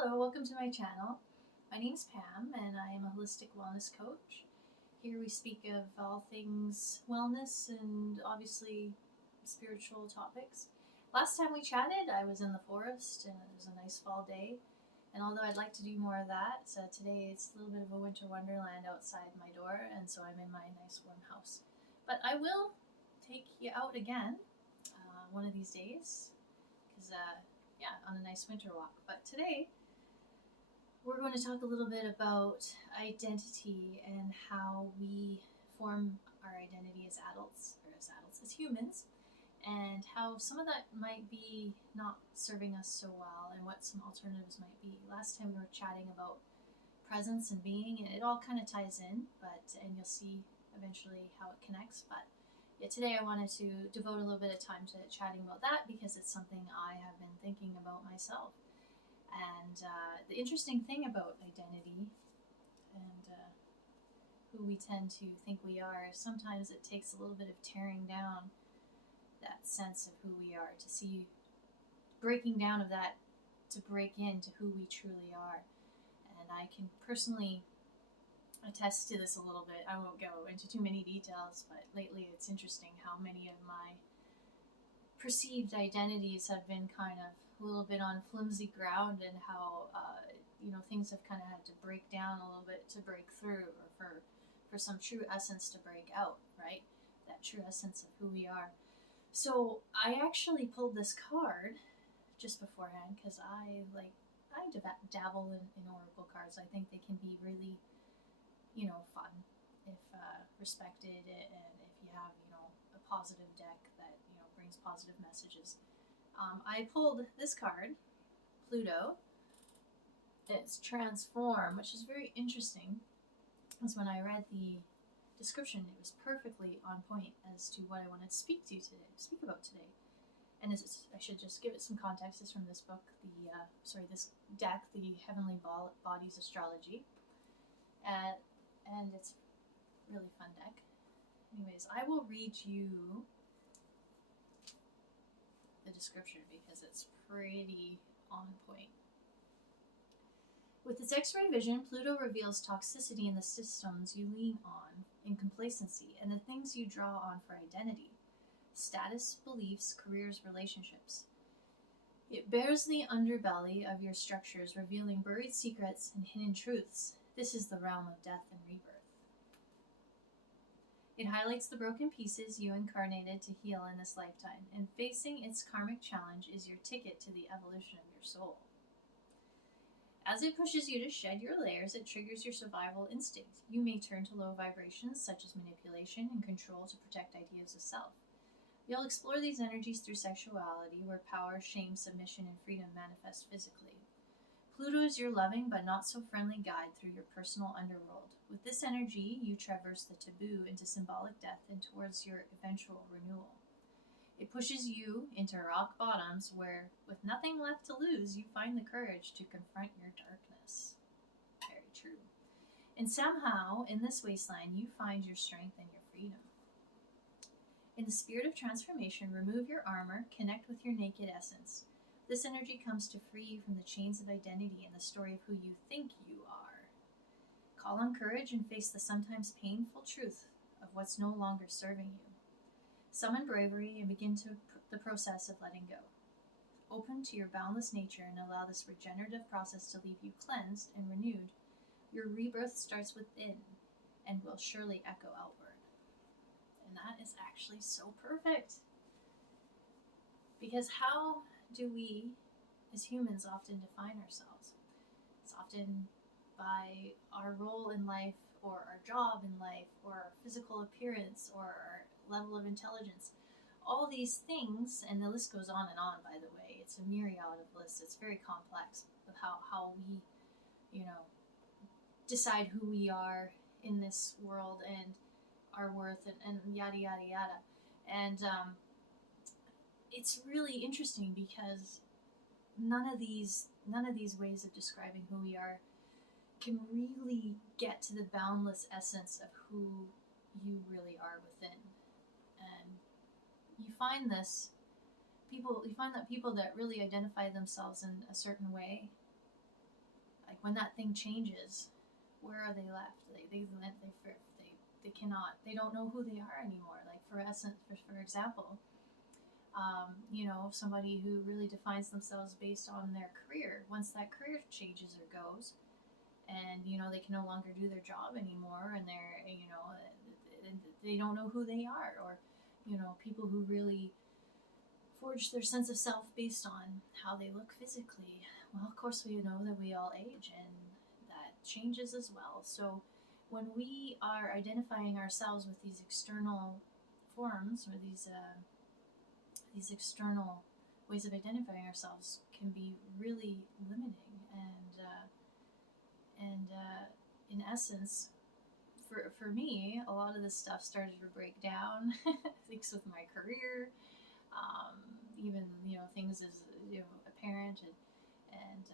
Hello, welcome to my channel. My name is Pam and I am a holistic wellness coach. Here we speak of all things wellness and obviously spiritual topics. Last time we chatted, I was in the forest and it was a nice fall day. And although I'd like to do more of that, today it's a little bit of a winter wonderland outside my door, and so I'm in my nice warm house. But I will take you out again one of these days because, on a nice winter walk. But today, we're going to talk a little bit about identity and how we form our identity as as humans, and how some of that might be not serving us so well, and what some alternatives might be. Last time we were chatting about presence and being, and it all kind of ties in, and you'll see eventually how it connects. But yeah, today I wanted to devote a little bit of time to chatting about that because it's something I have been thinking about myself. And the interesting thing about identity and who we tend to think we are, sometimes it takes a little bit of tearing down that sense of who we are to see breaking down of that to break into who we truly are. And I can personally attest to this a little bit. I won't go into too many details, but lately it's interesting how many of my perceived identities have been kind of a little bit on flimsy ground, and how things have kind of had to break down a little bit to break through, or for some true essence to break out, right? That true essence of who we are. So I actually pulled this card just beforehand because I dabble in oracle cards. I think they can be really fun if respected, and if you have a positive deck that brings positive messages. I pulled this card, Pluto. It's transform, which is very interesting, because when I read the description, it was perfectly on point as to what I wanted to speak about today. And I should just give it some context. It's from this book, this deck, the Heavenly Bodies Astrology, and it's a really fun deck. Anyways, I will read you the description because it's pretty on point. With its X-ray vision, Pluto reveals toxicity in the systems you lean on in complacency and the things you draw on for identity: status, beliefs, careers, relationships. It bears the underbelly of your structures, revealing buried secrets and hidden truths. This is the realm of death and rebirth. It highlights the broken pieces you incarnated to heal in this lifetime, and facing its karmic challenge is your ticket to the evolution of your soul. As it pushes you to shed your layers, it triggers your survival instinct. You may turn to low vibrations such as manipulation and control to protect ideas of self. You'll explore these energies through sexuality, where power, shame, submission, and freedom manifest physically. Pluto is your loving but not so friendly guide through your personal underworld. With this energy, you traverse the taboo into symbolic death and towards your eventual renewal. It pushes you into rock bottoms where, with nothing left to lose, you find the courage to confront your darkness. Very true. And somehow, in this wasteland, you find your strength and your freedom. In the spirit of transformation, remove your armor, connect with your naked essence. This energy comes to free you from the chains of identity and the story of who you think you are. Call on courage and face the sometimes painful truth of what's no longer serving you. Summon bravery and begin the process of letting go. Open to your boundless nature and allow this regenerative process to leave you cleansed and renewed. Your rebirth starts within and will surely echo outward. And that is actually so perfect. Because how do we, as humans, often define ourselves? It's often by our role in life, or our job in life, or our physical appearance, or our level of intelligence. All these things, and the list goes on, by the way. It's a myriad of lists. It's very complex of how we, decide who we are in this world and our worth, and yada, yada, yada. And it's really interesting because none of these ways of describing who we are can really get to the boundless essence of who you really are within. And you find that people that really identify themselves in a certain way Like when that thing changes, where are they left? They cannot, they don't know who they are anymore. Like for example, somebody who really defines themselves based on their career. Once that career changes or goes, and they can no longer do their job anymore, and they don't know who they are, or people who really forge their sense of self based on how they look physically. Well, of course, we know that we all age, and that changes as well. So when we are identifying ourselves with these external forms, or these external ways of identifying ourselves, can be really limiting, and in essence, for me, a lot of this stuff started to break down. Things with my career, even things as a parent, and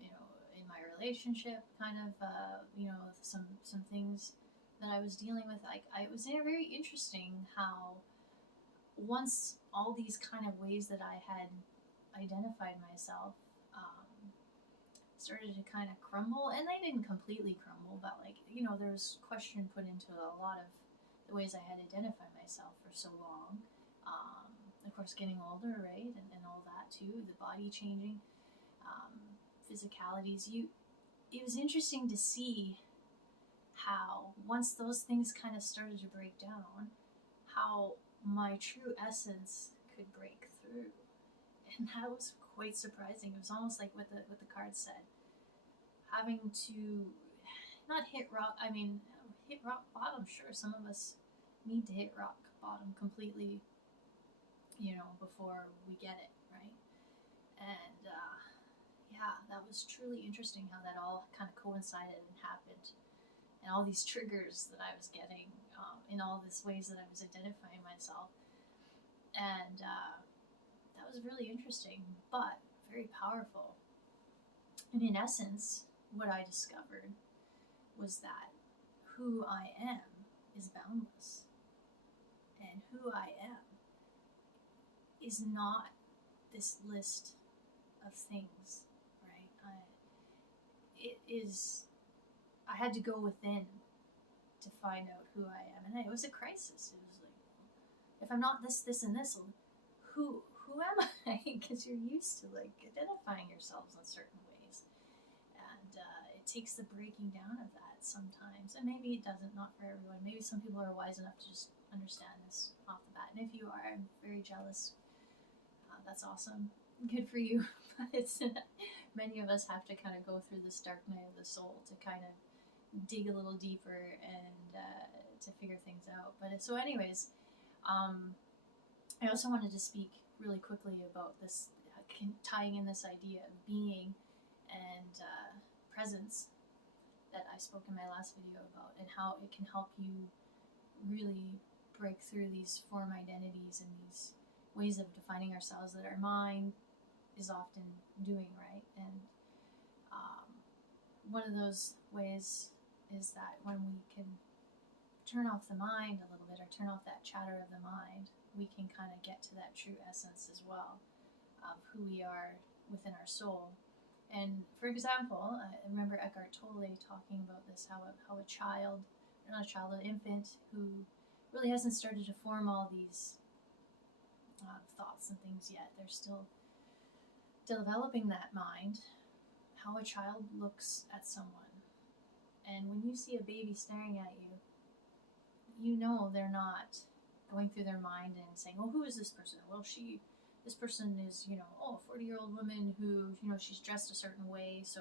in my relationship, kind of some things that I was dealing with. Like, it was very interesting how once all these kind of ways that I had identified myself started to kind of crumble, and they didn't completely crumble, but there was question put into a lot of the ways I had identified myself for so long. Of course, getting older, right, and all that too, the body changing, physicalities. It was interesting to see how once those things kind of started to break down, how my true essence could break through, and that was quite surprising. It was almost like what the card said, having to not hit rock. I mean, hit rock bottom. Sure, some of us need to hit rock bottom completely, before we get it right. And yeah, that was truly interesting how that all kind of coincided and happened, and all these triggers that I was getting in all these ways that I was identifying myself, and that was really interesting, but very powerful. And in essence, what I discovered was that who I am is boundless, and who I am is not this list of things, right? I had to go within to find out who I am, and it was a crisis. It was like, if I'm not this, this, and this, who am I? Because you're used to identifying yourselves in certain ways, and it takes the breaking down of that sometimes. And maybe it doesn't, not for everyone. Maybe some people are wise enough to just understand this off the bat, and if you are, I'm very jealous. That's awesome. Good for you. But many of us have to kind of go through this dark night of the soul to kind of dig a little deeper and to figure things out. But so, anyways, I also wanted to speak really quickly about this, tying in this idea of being and presence that I spoke in my last video about, and how it can help you really break through these form identities and these ways of defining ourselves that our mind is often doing, right? And one of those ways is that when we can turn off the mind a little bit, or turn off that chatter of the mind, we can kind of get to that true essence as well of who we are within our soul. And for example, I remember Eckhart Tolle talking about this, how a child, not a child, an infant who really hasn't started to form all these thoughts and things yet. They're still developing that mind, how a child looks at someone. And when you see a baby staring at you, you know they're not going through their mind and saying, well, who is this person? Well, this person is, a 40-year-old woman who, she's dressed a certain way, so,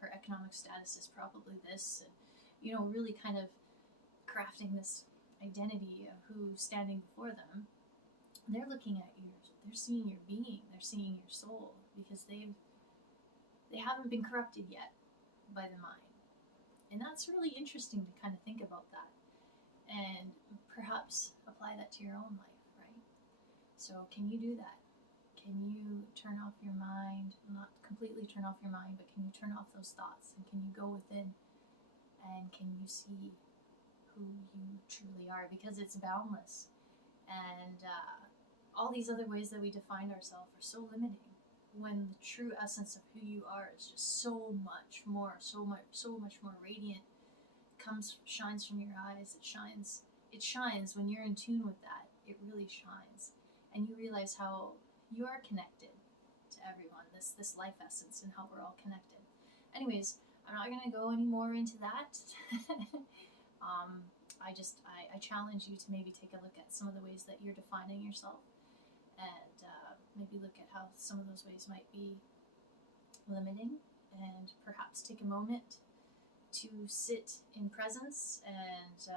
her economic status is probably this, and, really kind of crafting this identity of who's standing before them. They're looking at you, they're seeing your being, they're seeing your soul, because they haven't been corrupted yet by the mind. And that's really interesting to kind of think about that, and perhaps apply that to your own life, right? So can you do that? Can you turn off your mind? Not completely turn off your mind, but can you turn off those thoughts, and can you go within, and can you see who you truly are? Because it's boundless, and all these other ways that we define ourselves are so limiting. when the true essence of who you are is just so much more, so much more radiant, shines from your eyes. It shines when you're in tune with that. It really shines, and you realize how you are connected to everyone. This life essence and how we're all connected. Anyways, I'm not gonna go any more into that. I challenge you to maybe take a look at some of the ways that you're defining yourself, and maybe look at how some of those ways might be limiting, and perhaps take a moment to sit in presence and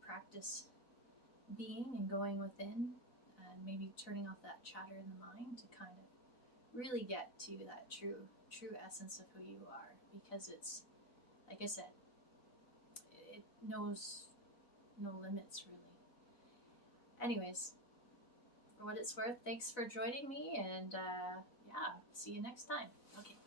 practice being and going within, and maybe turning off that chatter in the mind to kind of really get to that true essence of who you are, because it's, like I said, it knows no limits really. Anyways, for what it's worth, thanks for joining me, and yeah, see you next time. Okay.